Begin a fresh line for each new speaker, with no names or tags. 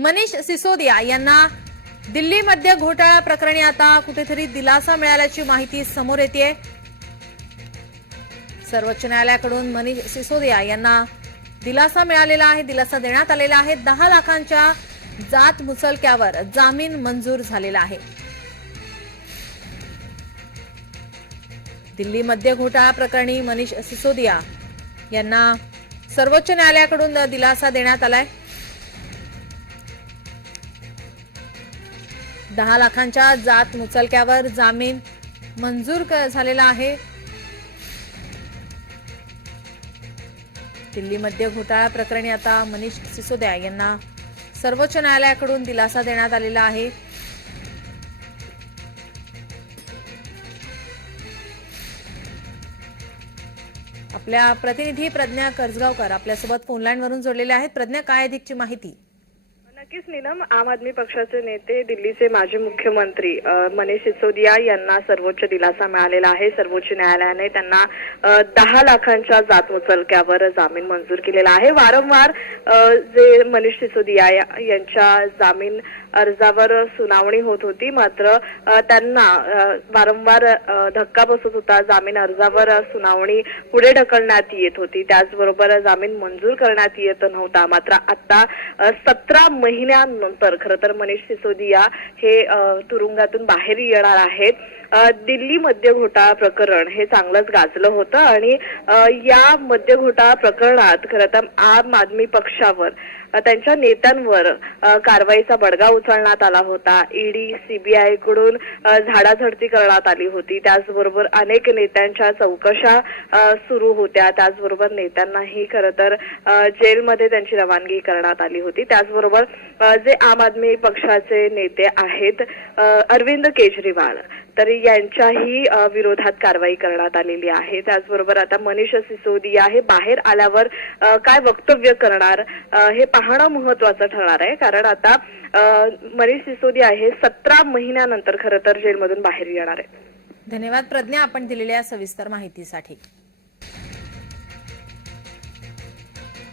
मनीष सिसोदिया यांना दिल्लीमध्ये घोटाळा प्रकरणी आता कुठेतरी दिलासा मिळाल्याची माहिती समोर येते सर्वोच्च न्यायालयाकडून मनीष सिसोदिया यांना दिलासा मिळालेला आहे दिलासा देण्यात आलेला आहे. दहा लाखांच्या जात मुचलक्यावर जामीन मंजूर झालेला आहे. दिल्ली मध्य घोटाळा प्रकरणी मनीष सिसोदिया यांना सर्वोच्च न्यायालयाकडून दिलासा देण्यात आलाय. दहा लाखांच्या जात मुचलक्यावर जामीन मंजूर क- झालेला आहे. दिल्लीमध्ये घोटाळा प्रकरणी आता मनीष सिसोदिया यांना सर्वोच्च न्यायालयाकडून दिलासा देण्यात आलेला आहे. आपल्या प्रतिनिधी प्रज्ञा कर्जगावकर आपल्यासोबत फोनलाईनवरून जोडलेले जोडलेल्या आहेत. प्रज्ञा काय अधिकची माहिती?
नक्कीच नीलम आम आदमी पक्षाचे नेते दिल्लीचे माजी मुख्यमंत्री मनीष सिसोदिया यांना सर्वोच्च दिलासा मिळालेला आहे. सर्वोच्च न्यायालयाने त्यांना दहा लाखांच्या जात मुचलक्यावर जामीन मंजूर केलेला आहे. वारंवार जे मनीष सिसोदिया या- यांच्या जामीन अर्जावर सुनावणी होत होती. मात्र त्यांना वारंवार धक्का बसत होता. जामीन अर्जावर सुनावणी पुढे ढकलण्यात येत होती. त्याचबरोबर जामीन मंजूर करण्यात येत नव्हता. मात्र आता सतरा महिन्यांनंतर खरं तर मनीष सिसोदिया हे तुरुंगातून बाहेर येणार आहेत. दिल्ली मद्य घोटाळा प्रकरण हे चांगलंच गाजलं होतं आणि या मद्य घोटाळा प्रकरणात खरं तर आम आदमी पक्षावर त्यांच्या नेत्यांवर कारवाईचा बडगा उचलण्यात आला होता. ईडी सीबीआयकडून झाडाझडती करण्यात आली होती. त्याचबरोबर अनेक नेत्यांच्या चौकशा सुरू होत्या. त्याचबरोबर नेत्यांनाही खरं तर जेलमध्ये त्यांची रवानगी करण्यात आली होती. त्याचबरोबर जे आम आदमी पक्षाचे नेते आहेत अरविंद केजरीवाल तर यांच्याही विरोधात कारवाई करण्यात आलेली आहे. त्याचबरोबर आता मनीष सिसोदिया हे बाहेर आल्यावर काय वक्तव्य करणार हे पाहणं महत्वाचं ठरणार आहे. कारण आता मनीष सिसोदिया आहे सतरा महिन्यानंतर खरं तर जेलमधून बाहेर येणार आहे.
धन्यवाद. प्रज्ञा आपण दिलेल्या सविस्तर माहितीसाठी.